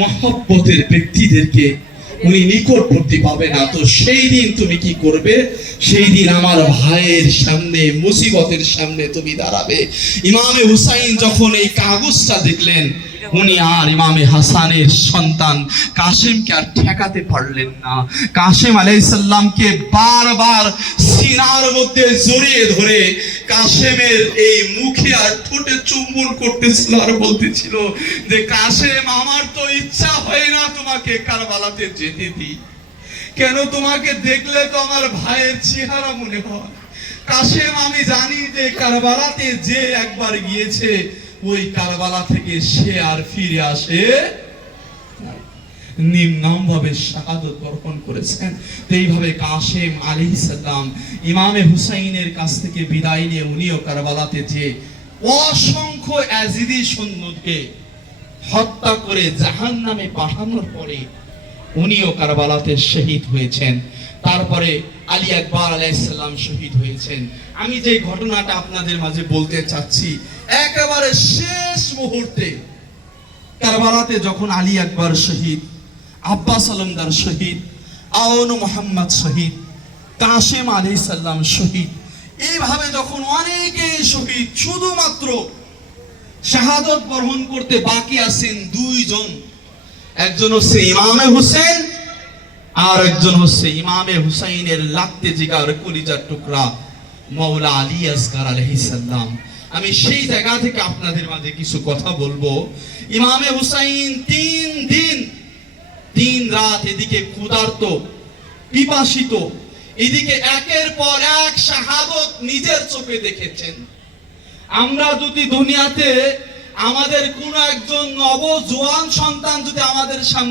মহব্বতের ব্যক্তিদেরকে উনি নিকটবর্তী পাবে না। তো সেই দিন তুমি কি করবে? সেই দিন আমার ভাইয়ের সামনে, মুসিবতের সামনে তুমি দাঁড়াবে। ইমামে হুসাইন যখন এই কাগজটা দেখলেন, উনি আর ইমামে হাসানের সন্তান কাসেমকে আর ঠেকাতে পারলেন না। কাসেম আলাইহিস সালামকে বারবার সিনার মধ্যে জড়িয়ে ধরে কাসেমের এই মুখে আর ঠোঁটে চুম্বন করতেছিল আর বলতেছিল যে কাসেম, আমার তো ইচ্ছা হয় না তোমাকে কারবালাতে যেতে দিই। কেন? তোমাকে দেখলে তো আমার ভাইয়ের চেহারা মনে হয়। কাসেম, আমি জানি যে কারবালাতে যে একবার গিয়েছে, ওই কারবালা থেকে সে আর ফিরে আসে নিম্নাম ভাবে শাহাদত বরণ করেছেন। তো এইভাবে কাসেম আলাইহিস সালাম ইমামে হুসাইনের কাছ থেকে বিদায় নিয়ে উনিও কারবালাতে যে অসংখ্য ইয়াজিদি সৈন্যকে হত্যা করে জাহান্নামে পাঠানোর পরে উনিও কারবালাতে শহীদ হয়েছেন। তারপরে আলী আকবর আলাইহিস সালাম শহীদ হয়েছেন। আমি যে ঘটনাটা আপনাদের মাঝে বলতে চাচ্ছি, একেবারে শেষ মুহূর্তে কারবালাতে যখন আলী আকবর শহীদ, আব্বাস আলমদার শহীদ, আওন মোহাম্মদ শহীদ, কাসেম আলাইহিস সালাম শহীদ, এইভাবে যখন অনেকে শহীদ, শুধুমাত্র শাহাদত বরণ করতে বাকি আছেন দুইজন। একজন হচ্ছে ইমামে হুসেন, আর একজন হচ্ছে ইমামে হুসাইনের লাগতে জিগার কলিজার টুকরা মাওলা আলী আসগার আলাইহিস সালাম। আমি সেই জায়গা থেকে আপনাদের মাঝে কিছু কথা বলবো। ইমামে হুসাইন 3 দিন 3 রাত এদিকে ক্ষুধার্ত, পিপাসিত, এদিকে একের পর এক শাহাদত নিজের চোখে দেখেছেন। আমরা যদি দুনিয়াতে আমাদের কোন একজন নবজোয়ান সন্তান যদি আমাদের সামনে